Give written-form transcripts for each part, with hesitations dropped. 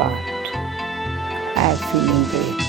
Prabhat. I'm feeling great.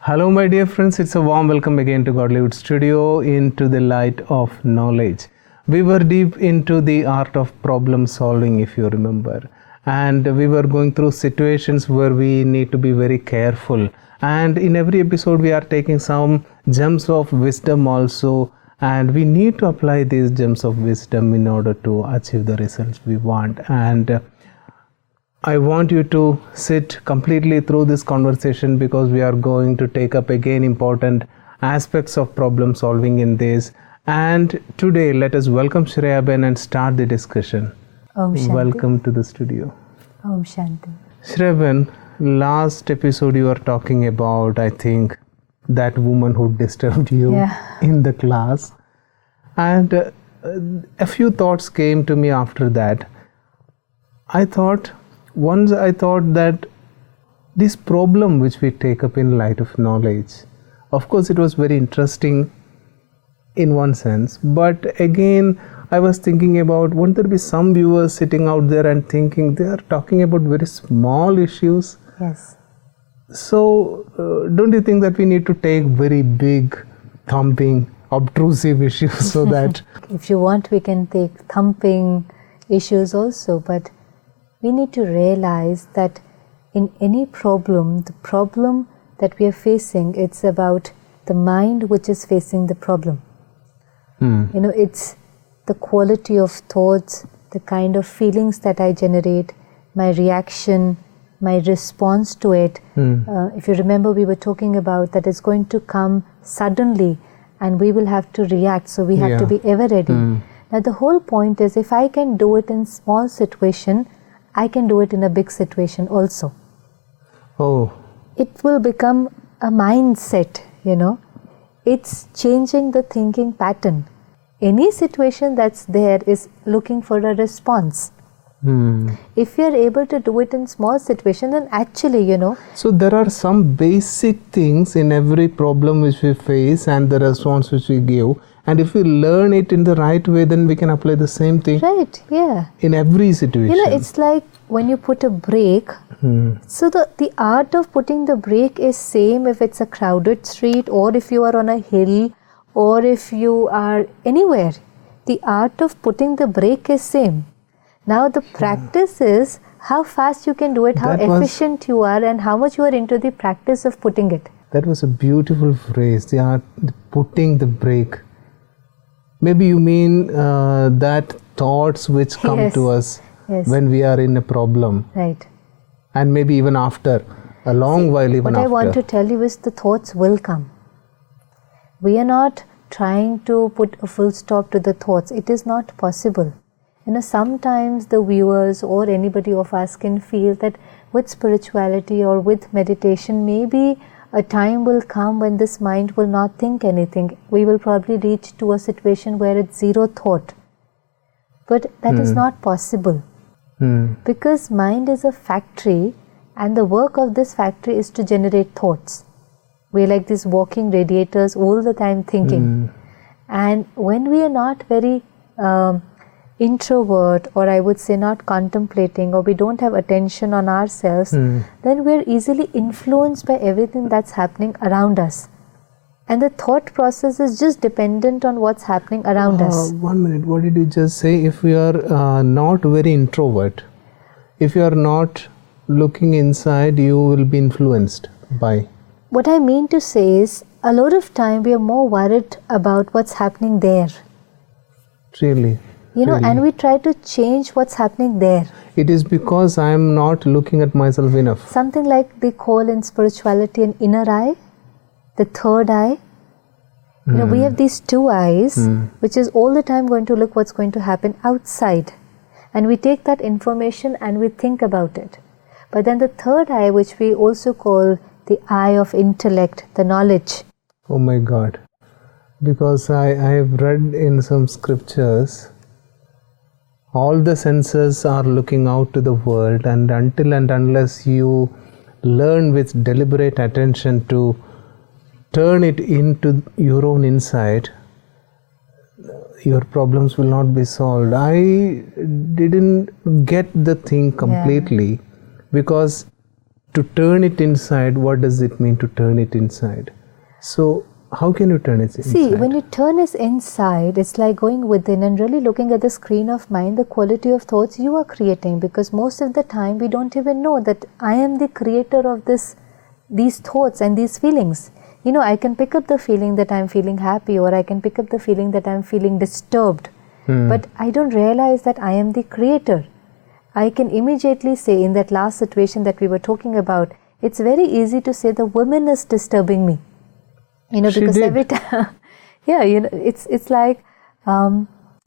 Hello my dear friends, it's a warm welcome again to Godlywood Studio into the light of knowledge. We were deep into the art of problem solving, if you remember, and we were going through situations where we need to be very careful, and in every episode we are taking some gems of wisdom also, and we need to apply these gems of wisdom in order to achieve the results we want. And I want you to sit completely through this conversation because we are going to take up again important aspects of problem solving in this. And today let us welcome Shreya Ben and start the discussion. Om Shanti. Welcome to the studio. Om Shanti. Shreya Ben, last episode you were talking about, I think, that woman who disturbed you in the class. And a few thoughts came to me after that. Once I thought that this problem which we take up in light of knowledge, of course it was very interesting in one sense, but again I was thinking about, won't there be some viewers sitting out there and thinking they are talking about very small issues? Yes. So don't you think that we need to take very big, thumping, obtrusive issues so that... If you want, we can take thumping issues also, but we need to realize that in any problem, the problem that we are facing, it's about the mind which is facing the problem. It's the quality of thoughts, the kind of feelings that I generate, my reaction, my response to it. If you remember, we were talking about that it's going to come suddenly and we will have to react, so we have to be ever ready. Now the whole point is, if I can do it in small situation, I can do it in a big situation also. Oh. It will become a mindset, It's changing the thinking pattern. Any situation that's there is looking for a response. If you are able to do it in small situation, then actually, So there are some basic things in every problem which we face and the response which we give. And if we learn it in the right way, then we can apply the same thing. Right, yeah. In every situation. It's like when you put a brake. So the art of putting the brake is same if it's a crowded street or if you are on a hill or if you are anywhere. The art of putting the brake is same. Now the practice is how fast you can do it, how efficient you are, and how much you are into the practice of putting it. That was a beautiful phrase, the art putting the brake. Maybe you mean that thoughts which come to us when we are in a problem. Right. And maybe even after, a long while even what after. What I want to tell you is the thoughts will come. We are not trying to put a full stop to the thoughts. It is not possible. Sometimes the viewers or anybody of us can feel that with spirituality or with meditation, maybe a time will come when this mind will not think anything. We will probably reach to a situation where it's zero thought. But that is not possible. Because mind is a factory and the work of this factory is to generate thoughts. We're like these walking radiators all the time thinking. And when we are not very introvert, or I would say not contemplating, or we don't have attention on ourselves, then we're easily influenced by everything that's happening around us. And the thought process is just dependent on what's happening around us. 1 minute, what did you just say? If we are not very introvert, if you are not looking inside, you will be influenced by? What I mean to say is, a lot of time we are more worried about what's happening there. Really? Really? And we try to change what's happening there. It is because I am not looking at myself enough. Something like they call in spirituality an inner eye, the third eye. We have these two eyes, which is all the time going to look what's going to happen outside. And we take that information and we think about it. But then the third eye, which we also call the eye of intellect, the knowledge. Oh my God. Because I have read in some scriptures, all the senses are looking out to the world, and until and unless you learn with deliberate attention to turn it into your own insight, your problems will not be solved. I didn't get the thing completely, because to turn it inside, what does it mean to turn it inside? So how can you turn it inside? See, when you turn it inside, it's like going within and really looking at the screen of mind, the quality of thoughts you are creating, because most of the time we don't even know that I am the creator of these thoughts and these feelings. You know, I can pick up the feeling that I'm feeling happy, or I can pick up the feeling that I'm feeling disturbed, but I don't realize that I am the creator. I can immediately say, in that last situation that we were talking about, it's very easy to say the woman is disturbing me. You know, because every time, you know, it's like,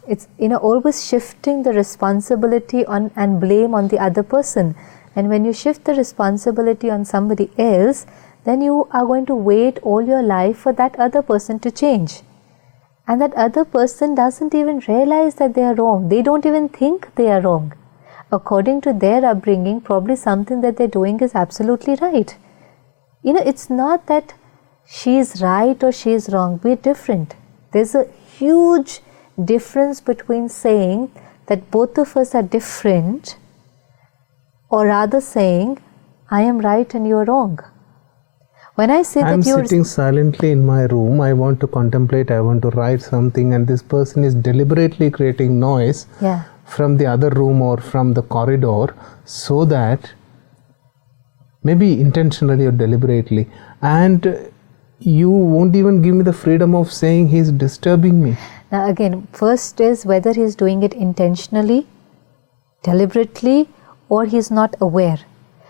it's, you know, always shifting the responsibility on and blame on the other person. And when you shift the responsibility on somebody else, then you are going to wait all your life for that other person to change. And that other person doesn't even realize that they are wrong. They don't even think they are wrong. According to their upbringing, probably something that they're doing is absolutely right. You know, it's not that she is right or she is wrong. We're different. There's a huge difference between saying that both of us are different, or rather saying, I am right and you are wrong. When I say I'm that you're sitting silently in my room, I want to contemplate, I want to write something, and this person is deliberately creating noise from the other room or from the corridor, so that, maybe intentionally or deliberately, and you won't even give me the freedom of saying he's disturbing me. Now again, first is whether he's doing it intentionally, deliberately, or he's not aware.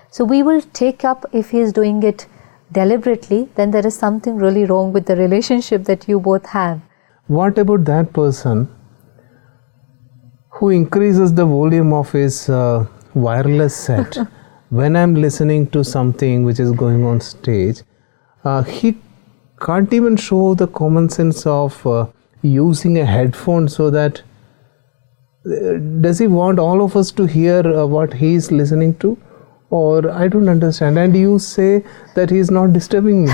So we will take up if he's doing it deliberately, then there is something really wrong with the relationship that you both have. What about that person who increases the volume of his wireless set when I'm listening to something which is going on stage? He can't even show the common sense of using a headphone, so that does he want all of us to hear what he is listening to? Or I don't understand. And you say that he is not disturbing me.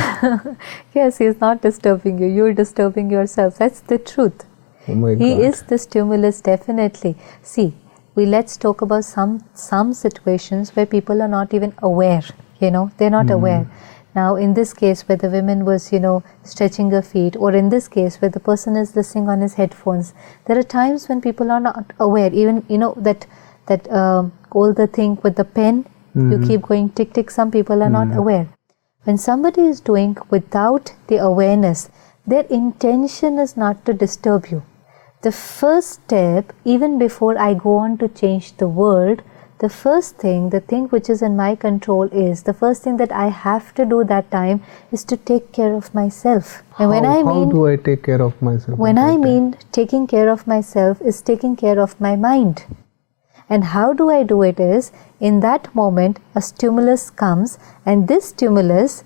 Yes, he is not disturbing you. You are disturbing yourself. That's the truth. Oh my He God. is the stimulus, definitely. See, let's talk about some situations where people are not even aware. You know, they're not aware. Now, in this case where the woman was, you know, stretching her feet, or in this case where the person is listening on his headphones, there are times when people are not aware. Even, you know, that all the thing with the pen, you keep going tick tick, some people are not aware. When somebody is doing without the awareness, their intention is not to disturb you. The first step, even before I go on to change the world, the first thing, the thing which is in my control is, the first thing that I have to do that time is to take care of myself. And how do I take care of myself? When I mean taking care of myself is taking care of my mind. And how do I do it is, in that moment a stimulus comes, and this stimulus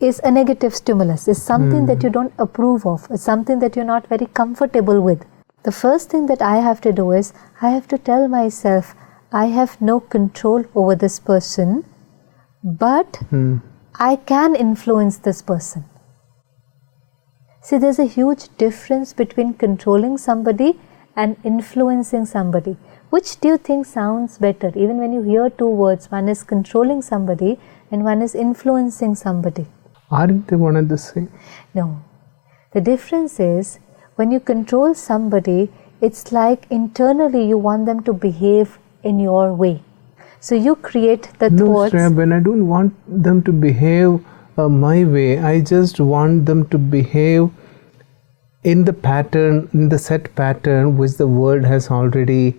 is a negative stimulus, is something that you don't approve of, it's something that you're not very comfortable with. The first thing that I have to do is, I have to tell myself, I have no control over this person, but I can influence this person. See, there's a huge difference between controlling somebody and influencing somebody. Which do you think sounds better? Even when you hear two words, one is controlling somebody and one is influencing somebody. Aren't they one and the same? No. The difference is, when you control somebody, it's like internally you want them to behave in your way. So you create the thoughts. No, Shreya, when I don't want them to behave my way, I just want them to behave in the pattern, in the set pattern which the world has already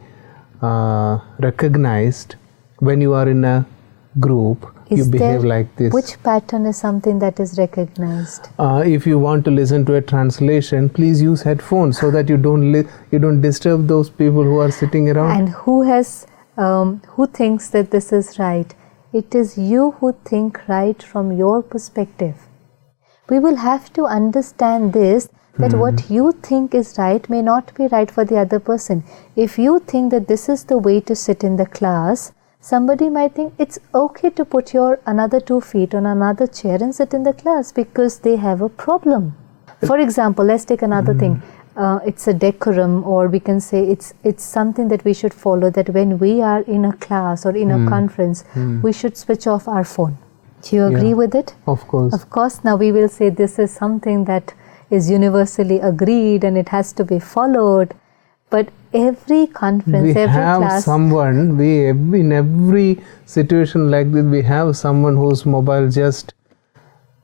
recognized. When you are in a group, you behave like this. Which pattern is something that is recognized? If you want to listen to a translation, please use headphones so that you don't disturb those people who are sitting around. And who thinks that this is right? It is you who think right from your perspective. We will have to understand this, that what you think is right may not be right for the other person. If you think that this is the way to sit in the class, somebody might think it's okay to put your another 2 feet on another chair and sit in the class because they have a problem. For example, let's take another thing. it's a decorum, or we can say it's something that we should follow, that when we are in a class or in a conference, we should switch off our phone. Do you agree with it? Of course. Of course. Now we will say this is something that is universally agreed and it has to be followed. But every conference, every class, in every situation like this, we have someone whose mobile just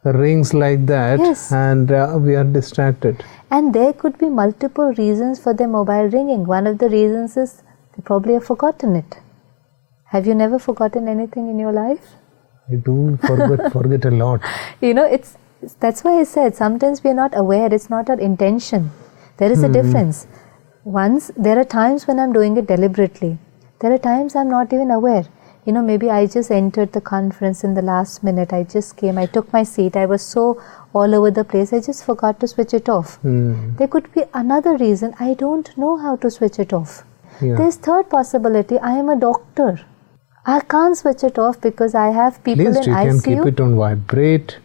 rings like that, and we are distracted. And there could be multiple reasons for their mobile ringing. One of the reasons is they probably have forgotten it. Have you never forgotten anything in your life? I do forget a lot. That's why I said sometimes we are not aware. It's not our intention. There is a difference. There are times when I'm doing it deliberately. There are times I'm not even aware. Maybe I just entered the conference in the last minute. I just came, I took my seat. I was so all over the place. I just forgot to switch it off. There could be another reason. I don't know how to switch it off. There's third possibility. I am a doctor. I can't switch it off because I have people in ICU. At least you can keep it on vibrate.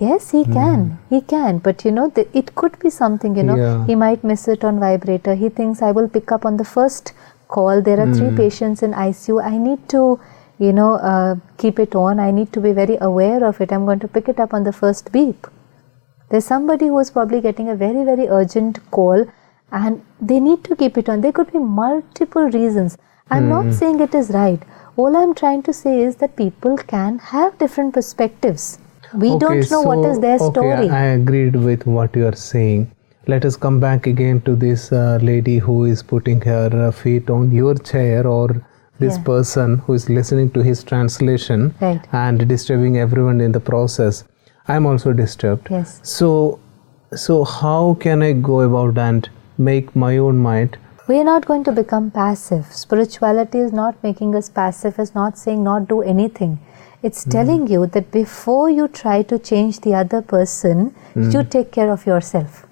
Yes, he can. He can. But it could be something, he might miss it on vibrator. He thinks I will pick up on the first call. There are 3 patients in ICU. I need to, keep it on. I need to be very aware of it. I'm going to pick it up on the first beep. There's somebody who is probably getting a very, very urgent call and they need to keep it on. There could be multiple reasons. I'm not saying it is right. All I'm trying to say is that people can have different perspectives. We don't know what is their story. I agreed with what you are saying. Let us come back again to this lady who is putting her feet on your chair, or this person who is listening to his translation and disturbing everyone in the process. I am also disturbed. Yes. So how can I go about and make my own mind? We are not going to become passive. Spirituality is not making us passive. It's not saying not do anything. It's telling you that before you try to change the other person, you take care of yourself.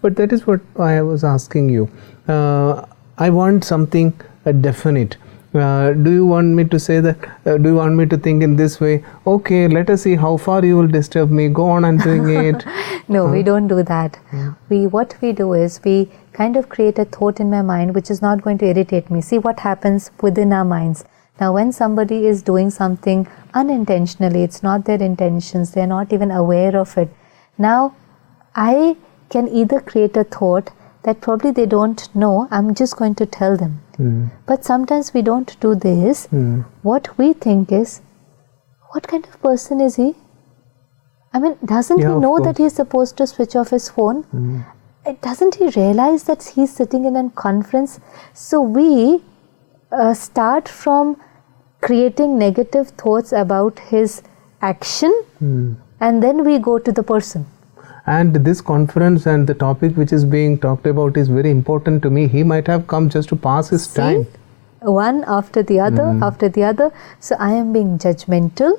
But that is what I was asking you. I want something definite. Do you want me to say that? Do you want me to think in this way? Okay, let us see how far you will disturb me. Go on and doing it. No, we don't do that. What we do is we kind of create a thought in my mind which is not going to irritate me. See what happens within our minds. Now, when somebody is doing something unintentionally, it's not their intentions, they're not even aware of it. Now, I can either create a thought that probably they don't know, I'm just going to tell them. But sometimes we don't do this. What we think is, what kind of person is he? I mean, doesn't he know that he's supposed to switch off his phone? Doesn't he realize that he's sitting in a conference? So we start from creating negative thoughts about his action, and then we go to the person. And this conference and the topic which is being talked about is very important to me. He might have come just to pass his time. One after the other, after the other. So I am being judgmental,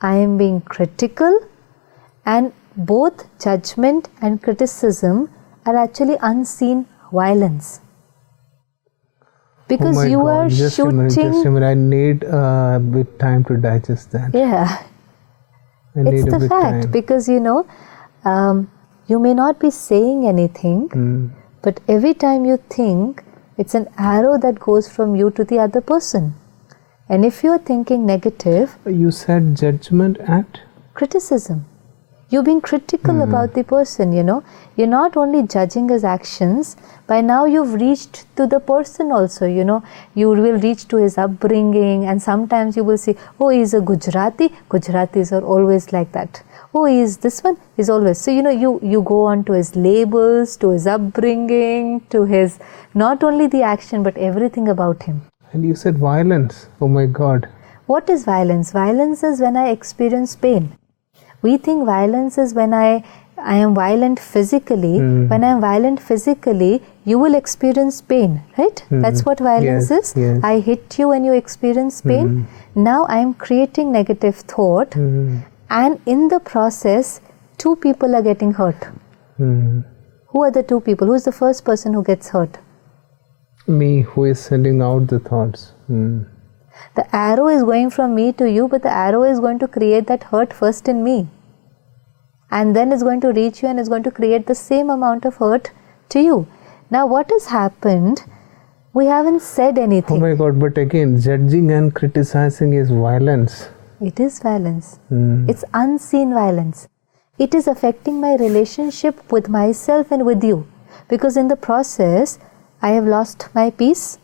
I am being critical, and both judgment and criticism are actually unseen violence. Because you are shooting. Just a minute. I need a bit time to digest that. Yeah. It's the fact, because you may not be saying anything, but every time you think, it's an arrow that goes from you to the other person. And if you're thinking negative. You said judgment and? Criticism. You're being critical about the person, You're not only judging his actions, by now you've reached to the person also, You will reach to his upbringing, and sometimes you will see, oh, he's a Gujarati. Gujaratis are always like that. Oh, he's this one, he's always. So, you go on to his labels, to his upbringing, to his, not only the action, but everything about him. And you said violence. Oh my God. What is violence? Violence is when I experience pain. We think violence is when I am violent physically. When I am violent physically, you will experience pain, right? That's what violence is. Yes. I hit you and you experience pain. Now I am creating negative thought, and in the process, 2 people are getting hurt. Who are the 2 people? Who is the first person who gets hurt? Me, who is sending out the thoughts. The arrow is going from me to you, but the arrow is going to create that hurt first in me. And then it's going to reach you and it's going to create the same amount of hurt to you. Now what has happened? We haven't said anything. Oh my God, but again, judging and criticizing is violence. It is violence. It's unseen violence. It is affecting my relationship with myself and with you. Because in the process, I have lost my peace.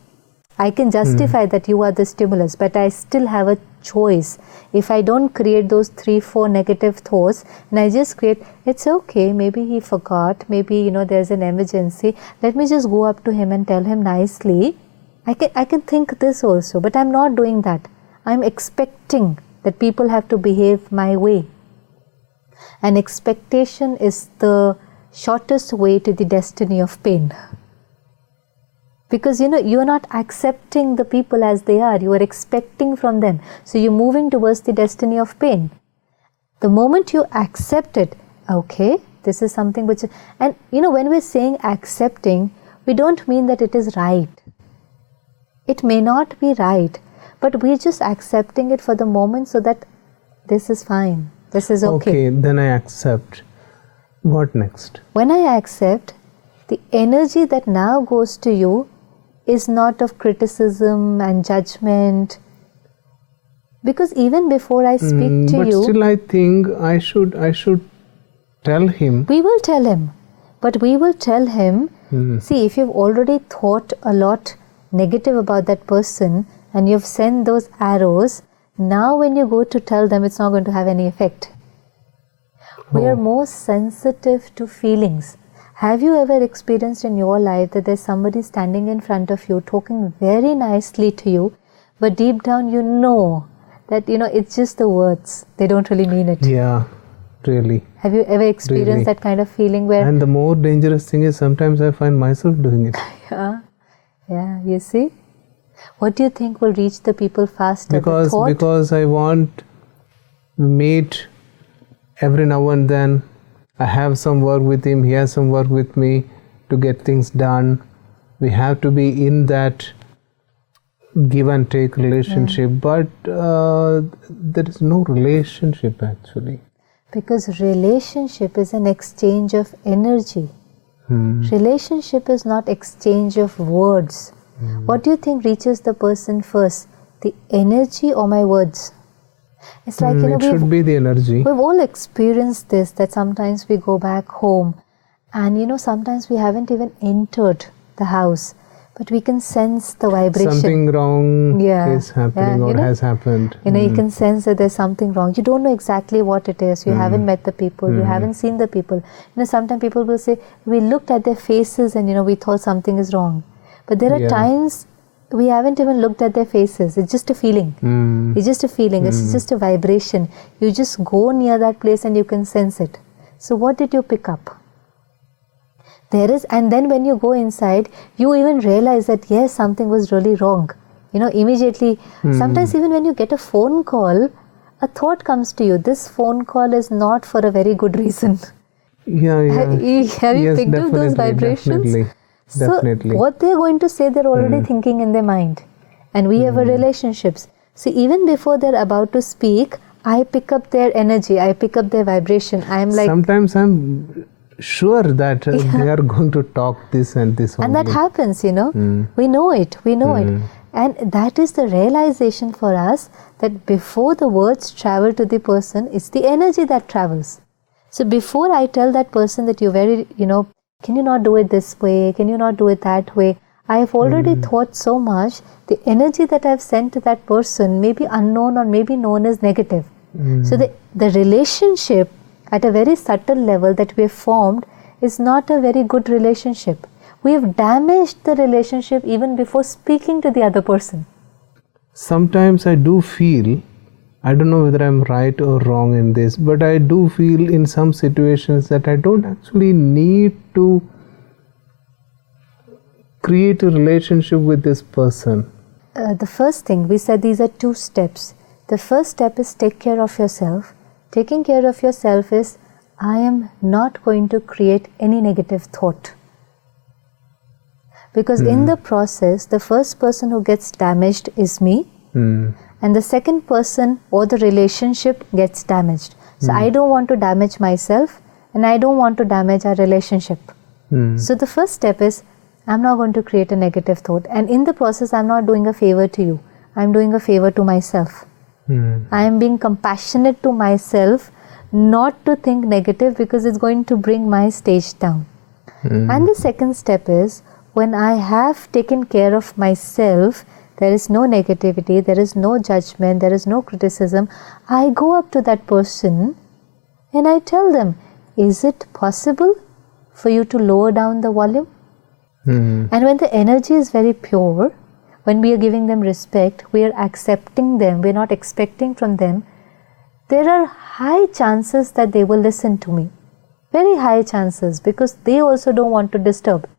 I can justify that you are the stimulus, but I still have a choice. If I don't create those 3-4 negative thoughts, and I just create, it's okay, maybe he forgot, maybe there's an emergency, let me just go up to him and tell him nicely. I can think this also, but I'm not doing that. I'm expecting that people have to behave my way. And expectation is the shortest way to the destiny of pain. Because you're not accepting the people as they are, you are expecting from them. So you're moving towards the destiny of pain. The moment you accept it, okay, this is something which, and when we're saying accepting, we don't mean that it is right. It may not be right, but we're just accepting it for the moment so that this is fine, this is okay. Okay, then I accept. What next? When I accept, the energy that now goes to you is not of criticism and judgment. Because even before I speak to but you... But still I think I should tell him. We will tell him. But we will tell him, see, if you've already thought a lot negative about that person and you've sent those arrows, now when you go to tell them, it's not going to have any effect. We are more sensitive to feelings. Have you ever experienced in your life that there's somebody standing in front of you talking very nicely to you, but deep down you know that it's just the words, they don't really mean it? Yeah, really. Have you ever experienced that kind of feeling where... And the more dangerous thing is sometimes I find myself doing it. Yeah, you see? What do you think will reach the people faster? Because I want to meet every now and then. I have some work with him, he has some work with me to get things done. We have to be in that give and take relationship, but there is no relationship actually. Because relationship is an exchange of energy. Relationship is not exchange of words. What do you think reaches the person first? The energy or my words? It's like, it should be the energy. We've all experienced this, that sometimes we go back home and sometimes we haven't even entered the house, but we can sense the vibration. Something wrong is happening or has happened. You can sense that there's something wrong. You don't know exactly what it is. You haven't met the people. You haven't seen the people. Sometimes people will say, we looked at their faces and we thought something is wrong. But there are times we haven't even looked at their faces. It's just a feeling. It's just a feeling. It's just a vibration. You just go near that place and you can sense it. So what did you pick up? And then when you go inside, you even realize that yes, something was really wrong. Immediately. Sometimes even when you get a phone call, a thought comes to you. This phone call is not for a very good reason. Have you picked up those vibrations? Definitely. So what they're going to say, they're already thinking in their mind. And we have a relationships. So even before they're about to speak, I pick up their energy, I pick up their vibration. I'm like... Sometimes I'm sure that they are going to talk this and this only. And that happens, We know it, it. And that is the realization for us that before the words travel to the person, it's the energy that travels. So before I tell that person that you're very, can you not do it this way? Can you not do it that way? I have already thought so much. The energy that I have sent to that person may be unknown or may be known as negative. So the relationship at a very subtle level that we have formed is not a very good relationship. We have damaged the relationship even before speaking to the other person. Sometimes I do feel, I don't know whether I'm right or wrong in this, but I do feel in some situations that I don't actually need to create a relationship with this person. The first thing, we said these are 2 steps. The first step is take care of yourself. Taking care of yourself is, I am not going to create any negative thought. Because in the process, the first person who gets damaged is me. And the second person or the relationship gets damaged. So I don't want to damage myself and I don't want to damage our relationship. So the first step is, I'm not going to create a negative thought. And in the process, I'm not doing a favor to you. I'm doing a favor to myself. I am being compassionate to myself, not to think negative, because it's going to bring my stage down. And the second step is, when I have taken care of myself, there is no negativity, there is no judgment, there is no criticism. I go up to that person and I tell them, is it possible for you to lower down the volume? And when the energy is very pure, when we are giving them respect, we are accepting them, we are not expecting from them, there are high chances that they will listen to me. Very high chances, because they also don't want to disturb.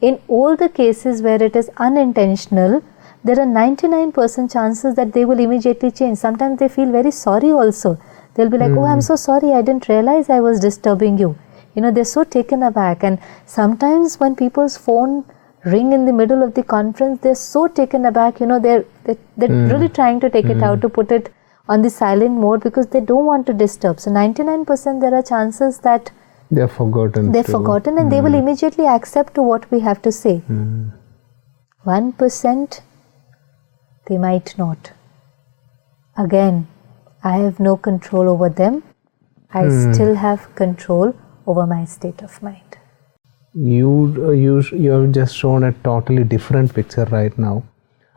In all the cases where it is unintentional, there are 99% chances that they will immediately change. Sometimes they feel very sorry also. They'll be like, oh, I'm so sorry, I didn't realize I was disturbing you. You know, they're so taken aback. And sometimes when people's phone ring in the middle of the conference, they're so taken aback, you know, they're really trying to take it out, to put it on the silent mode, because they don't want to disturb. So 99% there are chances that they're forgotten. And they will immediately accept to what we have to say. 1% they might not. Again, I have no control over them. I still have control over my state of mind. You have just shown a totally different picture right now.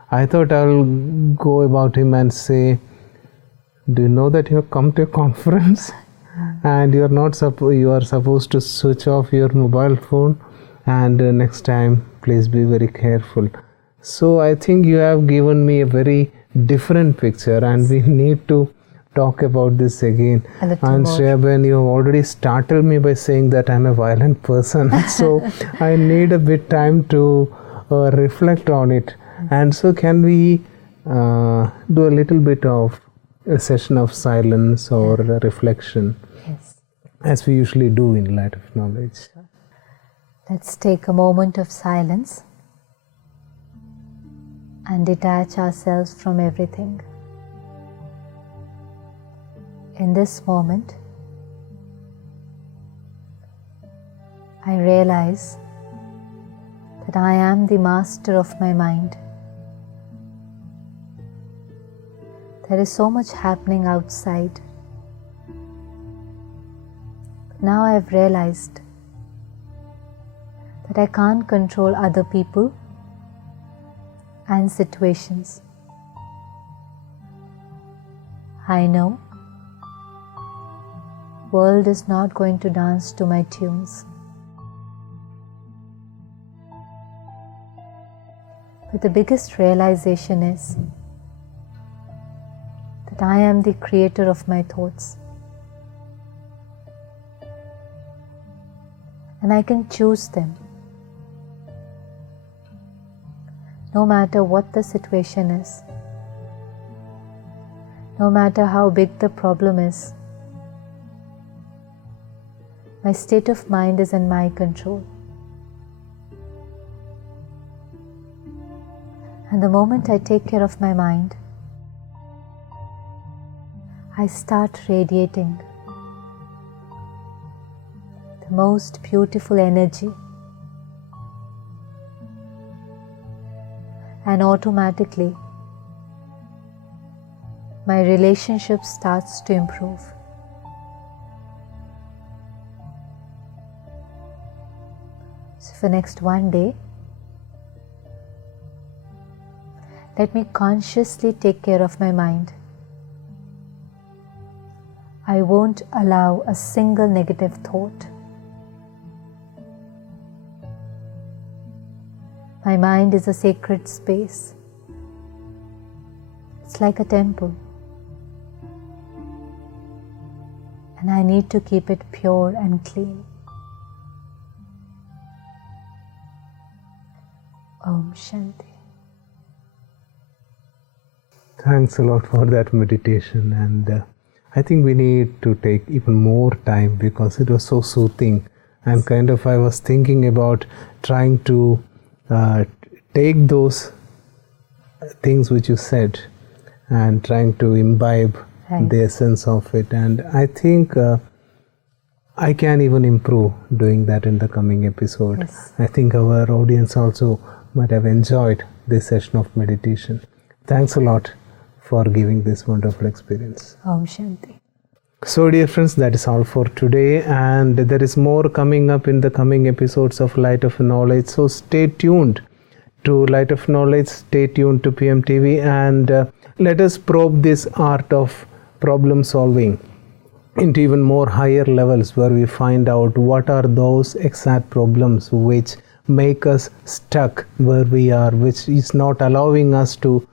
I thought I'll go about him and say, do you know that you have come to a conference and you are supposed to switch off your mobile phone, and next time please be very careful. So I think you have given me a very different picture, and we need to talk about this again. And Shreya, you have already startled me by saying that I'm a violent person. So I need a bit time to reflect on it. And so can we do a little bit of a session of silence or reflection, as we usually do in Light of Knowledge? Let's take a moment of silence and detach ourselves from everything. In this moment, I realize that I am the master of my mind. There is so much happening outside. Now I have realized that I can't control other people and situations. I know the world is not going to dance to my tunes. But the biggest realization is that I am the creator of my thoughts. And I can choose them. No matter what the situation is, no matter how big the problem is, my state of mind is in my control. And the moment I take care of my mind, I start radiating the most beautiful energy. And automatically, my relationship starts to improve. So for next one day, let me consciously take care of my mind. I won't allow a single negative thought. My mind is a sacred space. It's like a temple. And I need to keep it pure and clean. Om Shanti. Thanks a lot for that meditation, and I think we need to take even more time because it was so soothing, and I was thinking about trying to take those things which you said and trying to imbibe the essence of it. And I think I can even improve doing that in the coming episode. Yes. I think our audience also might have enjoyed this session of meditation. Thanks a lot for giving this wonderful experience. Om Shanti. So dear friends, that is all for today, and there is more coming up in the coming episodes of Light of Knowledge. So stay tuned to Light of Knowledge, stay tuned to PMTV, and let us probe this art of problem solving into even more higher levels, where we find out what are those exact problems which make us stuck where we are, which is not allowing us to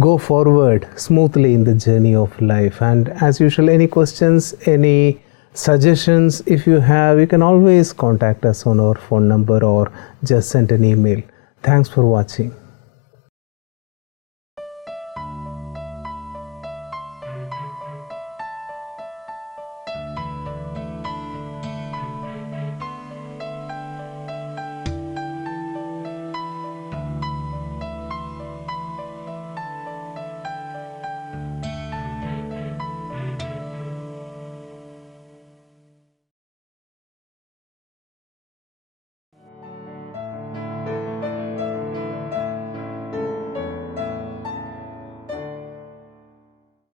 go forward smoothly in the journey of life. And as usual, any questions, any suggestions, if you have, you can always contact us on our phone number or just send an email. Thanks for watching.